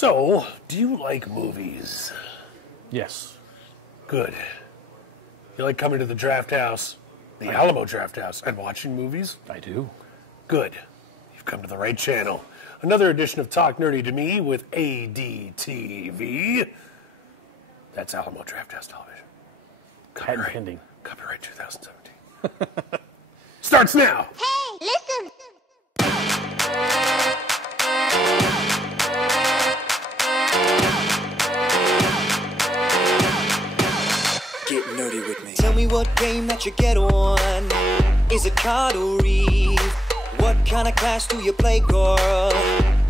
So, do you like movies? Yes. Good. You like coming to the Draft House, the Alamo Draft House, and watching movies? I do. Good. You've come to the right channel. Another edition of Talk Nerdy to Me with ADTV. That's Alamo Draft House Television. Patent pending. Copyright 2017. Starts now. Hey, listen. Get nerdy with me. Tell me what game that you get on. Is it card or read? What kind of class do you play, girl?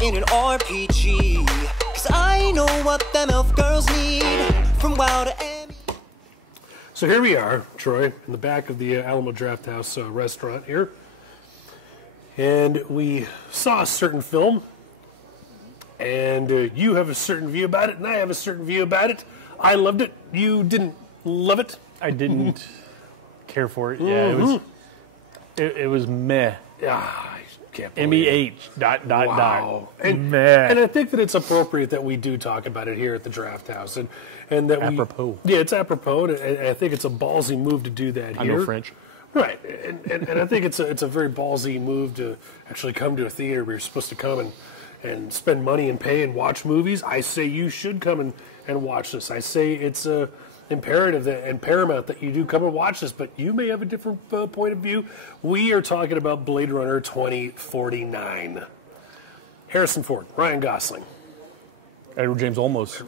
In an RPG? Cause I know what them elf girls need. From WoW to Emmy. So here we are, Troy, in the back of the Alamo Draft House restaurant here. And we saw a certain film. And you have a certain view about it, and I have a certain view about it. I loved it. You didn't love it. I didn't care for it. Yeah, it was meh. Ah, I can't believe it. MEH ... And, meh. and I think that it's appropriate that we do talk about it here at the Draft House, and that Apropos. Yeah, it's apropos, and I think it's a ballsy move to do that here. I know French. Right, and I think it's a very ballsy move to actually come to a theater where you're supposed to come and spend money and pay and watch movies. I say you should come and watch this. I say it's imperative and paramount that you do come and watch this, but you may have a different point of view. We are talking about Blade Runner 2049. Harrison Ford, Ryan Gosling, Edward James Olmos.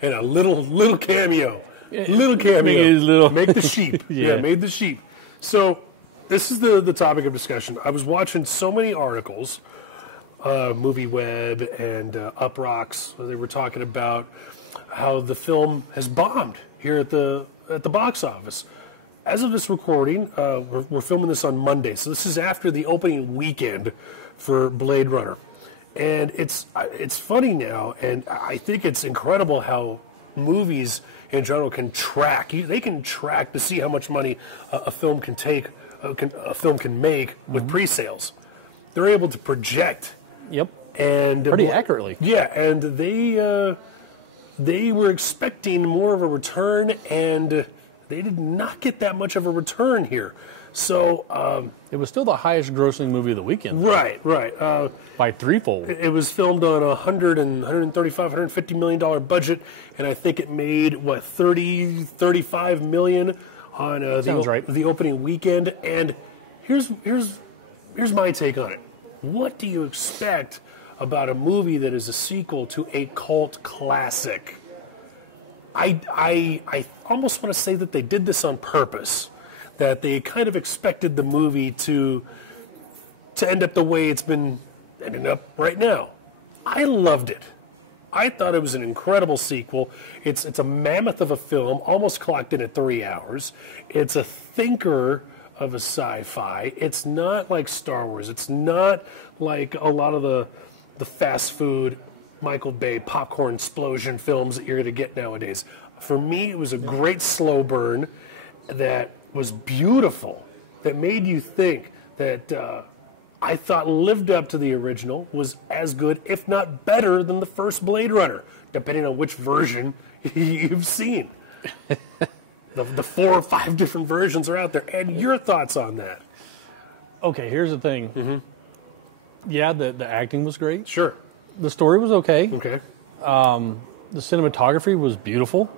and a little cameo. Little cameo. Make the sheep. Yeah. Made the sheep. So this is the topic of discussion. I was watching so many articles, Movie Web and Uprocks. They were talking about how the film has bombed here at the box office. As of this recording, we're filming this on Monday, so this is after the opening weekend for Blade Runner. And it's funny now, and I think it's incredible how movies in general can track. They can track to see how much money a film can make with pre-sales. They're able to project. Yep. And pretty accurately. Yeah, and they were expecting more of a return, and they did not get that much of a return here. So it was still the highest grossing movie of the weekend. Right. By threefold. It was filmed on a $135-150 million budget, and I think it made, 35 million on the opening weekend. And here's my take on it. What do you expect about a movie that is a sequel to a cult classic? I almost want to say that they did this on purpose, that they kind of expected the movie to end up the way it's been ending up right now. I loved it. I thought it was an incredible sequel. It's a mammoth of a film, almost clocked in at 3 hours. It's a thinker of a sci-fi. It's not like Star Wars. It's not like a lot of the fast food Michael Bay popcorn explosion films that you're going to get nowadays. For me, it was a great slow burn that was beautiful, that made you think, that I thought lived up to the original, was as good, if not better, than the first Blade Runner, depending on which version you've seen. The 4 or 5 different versions are out there, and your thoughts on that? Okay, here's the thing. Mm-hmm. Yeah, the acting was great. Sure. The story was okay. Okay. The cinematography was beautiful.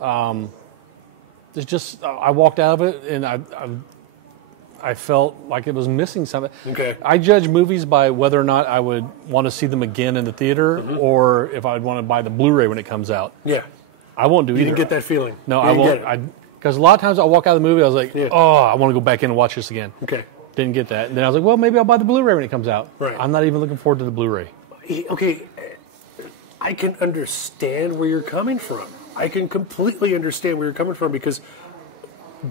It's just, I walked out of it and I felt like it was missing something. Okay. I judge movies by whether or not I would want to see them again in the theater, or if I'd want to buy the Blu-ray when it comes out. Yeah. I won't do either. You didn't get that feeling? No, I won't. Because a lot of times I'll walk out of the movie, I was like, oh, I want to go back in and watch this again. Okay. Didn't get that. And then I was like, well, maybe I'll buy the Blu-ray when it comes out. Right. I'm not even looking forward to the Blu-ray. Okay, I can understand where you're coming from. I can completely understand where you're coming from, because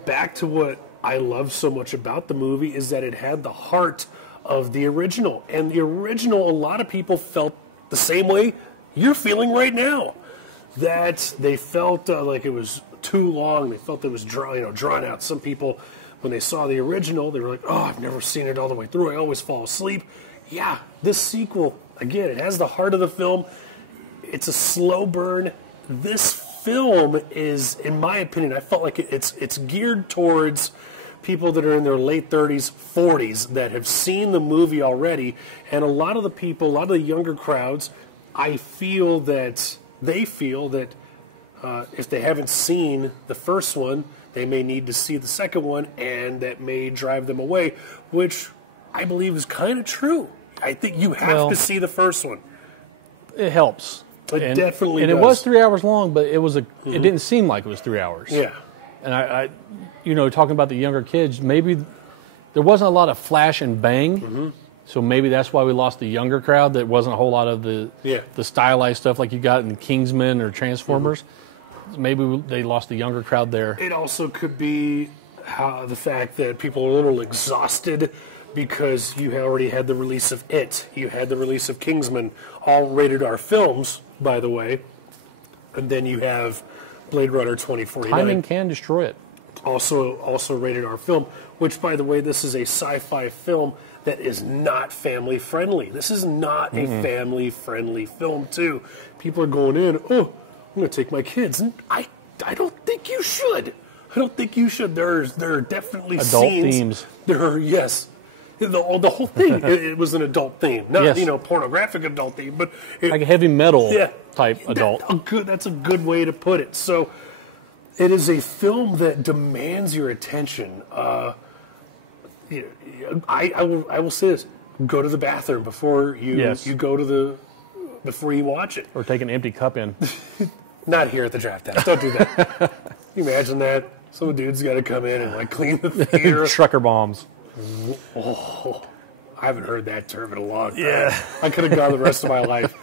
back to what I love so much about the movie is that it had the heart of the original. And the original, a lot of people felt the same way you're feeling right now. That they felt like it was too long. They felt it was drawn out. Some people, when they saw the original, they were like, oh, I've never seen it all the way through. I always fall asleep. Yeah, this sequel, again, it has the heart of the film. it's a slow burn. This film is, in my opinion, I felt like it's geared towards people that are in their late 30s, 40s that have seen the movie already, and a lot of the people, a lot of the younger crowds, I feel that they feel that if they haven't seen the first one, they may need to see the second one, and that may drive them away, which I believe is kind of true. I think you have to see the first one. It helps. It definitely does. And it was 3 hours long, but it was it didn't seem like it was 3 hours. Yeah. And I talking about the younger kids, maybe there wasn't a lot of flash and bang, so maybe that's why we lost the younger crowd. There wasn't a whole lot of the stylized stuff like you got in Kingsman or Transformers. Maybe they lost the younger crowd there. It also could be the fact that people are a little exhausted because you already had the release of It. You had the release of Kingsman, all rated R films, by the way. And then you have Blade Runner 2049. Timing can destroy it. Also rated R film, which, by the way, this is a sci-fi film that is not family friendly. This is not a family friendly film, too. People are going in, I'm going to take my kids. And I don't think you should. I don't think you should. There are definitely adult scenes. themes. There are, yes. The whole thing, it was an adult theme. Not, pornographic adult theme, but... like a heavy metal type adult. That's a good way to put it. So, it is a film that demands your attention. I will say this. Go to the bathroom before you before you watch it. Or take an empty cup in. Not here at the Draft House. Don't do that. Can you imagine that? Some dude's got to come in and clean the theater. Trucker bombs. Oh, I haven't heard that term in a long time. Yeah. I could have gone the rest of my life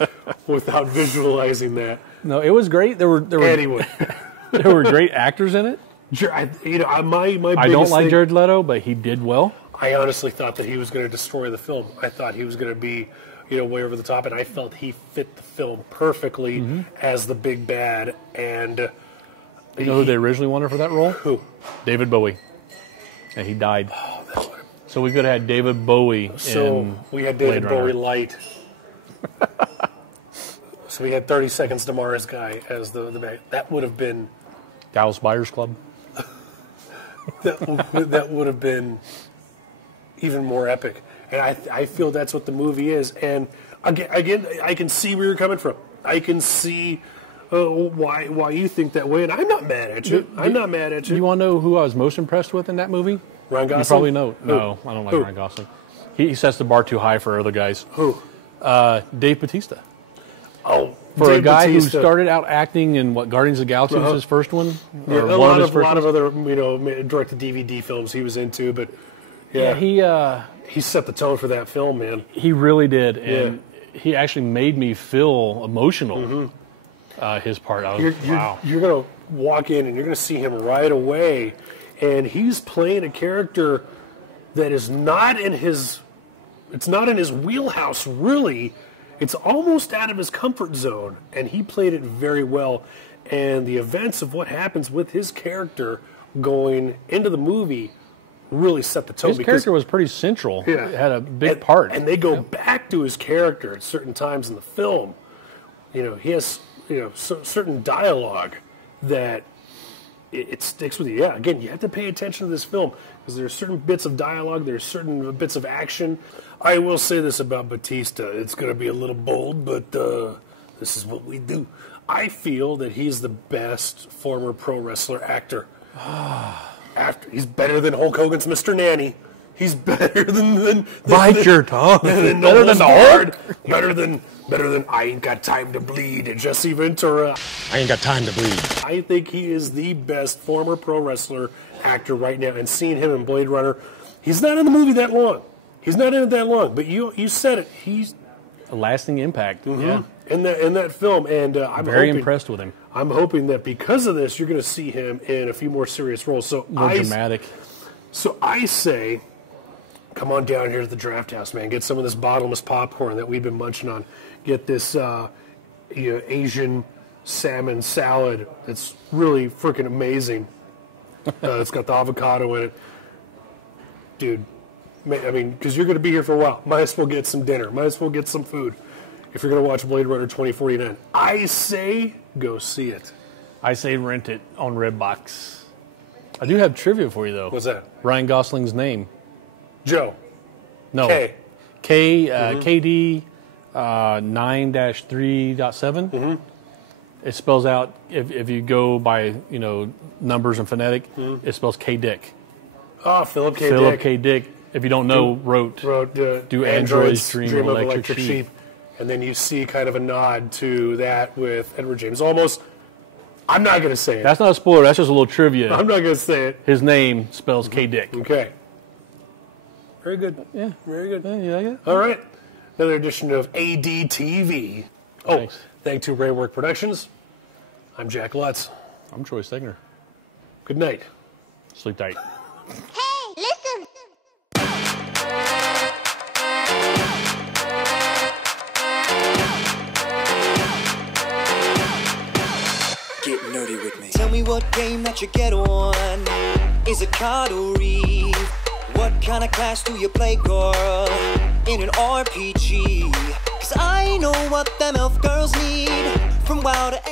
without visualizing that. No, it was great. There were anyway. There were great actors in it. My I don't like Jared Leto, but he did well. I honestly thought that he was going to destroy the film. I thought he was going to be, way over the top, and I felt he fit the film perfectly as the big bad. And you know who they originally wanted for that role? Who? David Bowie, and he died. Oh, that's what. So we could have had David Bowie. So we had David Bowie light. So we had 30 Seconds to Mars guy as the bad. That would have been Dallas Buyers Club. that would have been even more epic. And I feel that's what the movie is. And again, I can see where you're coming from. I can see why you think that way, and I'm not mad at you. I'm not mad at you. You want to know who I was most impressed with in that movie? Ryan Gosling? You probably know. Who? No, I don't like Ryan Gosling. He sets the bar too high for other guys. Who? Dave Bautista. Oh, for Dave a guy Bautista. Who started out acting in Guardians of the Galaxy was his first one. Yeah, a lot of other direct-to-DVD films he was into, but he set the tone for that film, man. He really did, and he actually made me feel emotional. His part, I was wow. You're gonna walk in and you're gonna see him right away, and he's playing a character that is not in his. It's not in his wheelhouse, really. It's almost out of his comfort zone, and he played it very well. And the events of what happens with his character going into the movie really set the tone. His character was pretty central. Yeah. It had a big part. And they go back to his character at certain times in the film. He has certain dialogue that it sticks with you. Yeah, again, you have to pay attention to this film because there's certain bits of dialogue, there's certain bits of action. I will say this about Bautista. It's going to be a little bold, but this is what we do. I feel that he's the best former pro wrestler actor. He's better than Hulk Hogan's Mr. Nanny. He's better than Bite your tongue. Better than the Hulk. Better than I Ain't Got Time to Bleed and Jesse Ventura. I ain't got time to bleed. I think he is the best former pro wrestler actor right now. And seeing him in Blade Runner, he's not in the movie that long. He's not in it that long. But you said it. He's a lasting impact. Yeah. In that film, and I'm very impressed with him. I'm hoping that because of this, you're going to see him in a few more serious roles. So more dramatic. So I say, come on down here to the Draft House, man. Get some of this bottomless popcorn that we've been munching on. Get this Asian salmon salad that's really freaking amazing. It's got the avocado in it. Dude, I mean, because you're going to be here for a while. Might as well get some dinner. Might as well get some food. if you're going to watch Blade Runner 2049. I say go see it. I say rent it on Redbox. I do have trivia for you, though. What's that? Ryan Gosling's name. Joe. No. K. KD 9-3.7. It spells out, if you go by, numbers and phonetic, it spells K Dick. Oh, Philip K. Dick. Philip K. Dick, if you don't know, wrote Do Androids Dream of Electric Sheep. And then you see kind of a nod to that with Edward James Olmos. I'm not going to say it. That's not a spoiler. That's just a little trivia. I'm not going to say it. His name spells K. Dick. Okay. Very good. Yeah. Very good. Yeah, you like it? All right. Another edition of ADTV. Oh, Thanks. thank to Raywork Productions. I'm Jack Lutz. I'm Troy Stegner. Good night. Sleep tight. Hey, listen! Get nerdy with me. Tell me what game that you get on. Is it card or read? What kind of class do you play, girl? In an RPG? 'Cause I know what them elf girls need. From WoW to